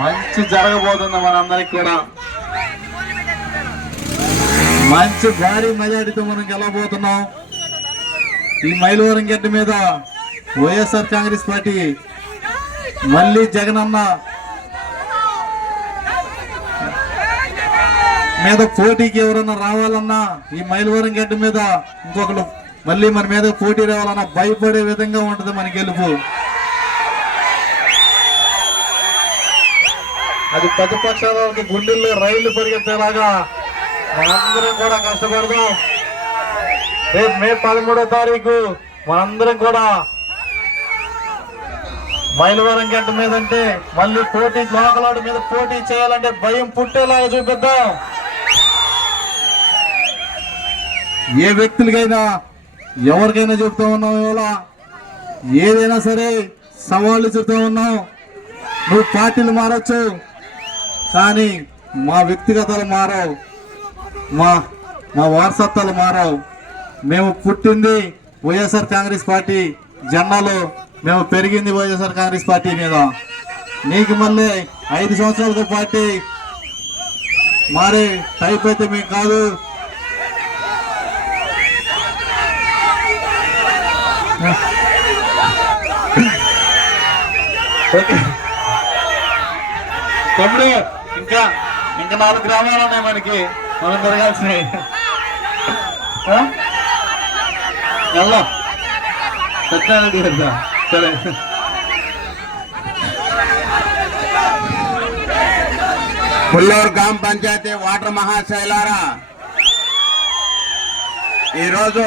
మంచి జరగబోతుంది మనందరికి కూడా. మంచి భారీ మెజారిటీతో మనం గెలవబోతున్నాం. ఈ మైలవరం గడ్డ మీద వైఎస్ఆర్ కాంగ్రెస్ పార్టీ మళ్ళీ జగనన్న మీద పోటీకి ఎవరన్నా రావాలన్నా ఈ మైలవరం గడ్డ మీద ఇంకొకరు మళ్ళీ మన మీద పోటీ రావాలన్నా భయపడే విధంగా ఉంటుంది మన గెలుపు. అది ప్రతిపక్షాలకి గుండెల్లో రైళ్ళు పరిగెత్తేలాగా మనందరం కూడా కష్టపడదాం. రేపు మే పదమూడో తారీఖు మనందరం కూడా మైలవరం గంట మీద అంటే మళ్ళీ పోటీ లోకలాడు మీద పోటీ చేయాలంటే భయం పుట్టేలాగా చూపిద్దాం. ఏ వ్యక్తులకైనా ఎవరికైనా చెప్తా ఉన్నాం ఇవాళ. ఏదైనా సరే సవాళ్ళు చెప్తా ఉన్నాం. నువ్వు పార్టీలు మారచ్చు. కానీ మా వ్యక్తిగతలు మారవు. మా మా వారసత్వాలు మారవు. మేము పుట్టింది వైఎస్ఆర్ కాంగ్రెస్ పార్టీ జెండాలో. మేము పెరిగింది వైఎస్ఆర్ కాంగ్రెస్ పార్టీ మీద. నీకు మళ్ళీ ఐదు సంవత్సరాలకు పార్టీ మారే టైప్ అయితే మీకు కాదు. ఓకే. తమ్ముడు ఇంకా ఇంకా నాలుగు గ్రామాలు ఉన్నాయి మనకి. మనం తిరగాల్సినవి. వెళ్దాం. సత్యనారాయణ వెళ్దాం సరే. పుల్లూరు గ్రామ పంచాయతీ వాటర్ మహాశైలారా. ఈరోజు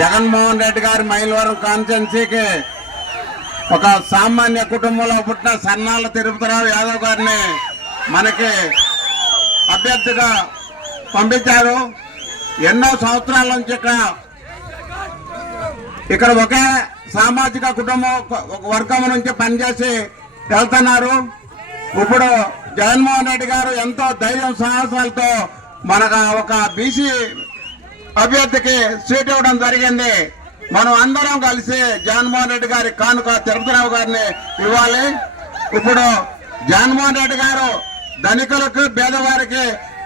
జగన్మోహన్ రెడ్డి గారి మైలవరం కాన్స్టెన్సీకి ఒక సామాన్య కుటుంబంలో పుట్టిన సన్నాల తిరుపతిరావు యాదవ్ గారిని మనకి అభ్యర్థిగా పంపించారు. ఎన్నో సంవత్సరాల నుంచి ఇక్కడ ఇక్కడ ఒకే సామాజిక కుటుంబం ఒక- ఒక వర్గం నుంచి పనిచేసి వెళ్తున్నారు. ఇప్పుడు జగన్మోహన్ రెడ్డి గారు ఎంతో ధైర్యం సాహసాలతో మనకు ఒక బీసీ అభ్యర్థికి సీట్ ఇవ్వడం జరిగింది. మనం అందరం కలిసి జగన్మోహన్ రెడ్డి గారి కానుక తిరుపతిరావు గారిని ఇవ్వాలి. ఇప్పుడు జగన్మోహన్ రెడ్డి గారు ధనికులకు పేదవారికి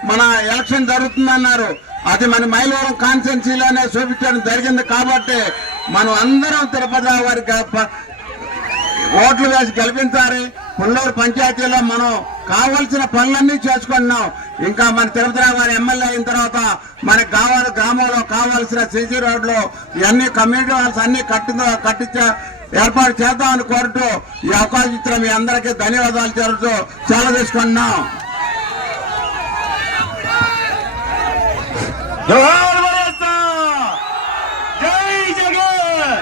మన ఎలక్షన్ జరుగుతుందన్నారు. అది మన మైలవరం కాన్స్టిట్యున్సీలోనే చూపించడం జరిగింది కాబట్టి మనం అందరం తిరుపతి వారికి ఓట్లు వేసి గెలిపించాలి. పుల్లూరు పంచాయతీలో మనం కావలసిన పనులన్నీ చేసుకుంటున్నాం. ఇంకా మన తిరుపతిరావు గారు ఎమ్మెల్యే అయిన తర్వాత మనకి కావాలి గ్రామంలో కావాల్సిన సీసీ రోడ్లు ఇవన్నీ కమ్యూనిటీ హాల్స్ అన్ని కట్టి కట్టించే ఏర్పాటు చేద్దాం అని కోరుతూ ఈ అవకాశం ఇచ్చిన మీ అందరికీ ధన్యవాదాలు చేరుతూ చాలా తీసుకున్నాం జై జగన్!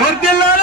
వర్దిల్లా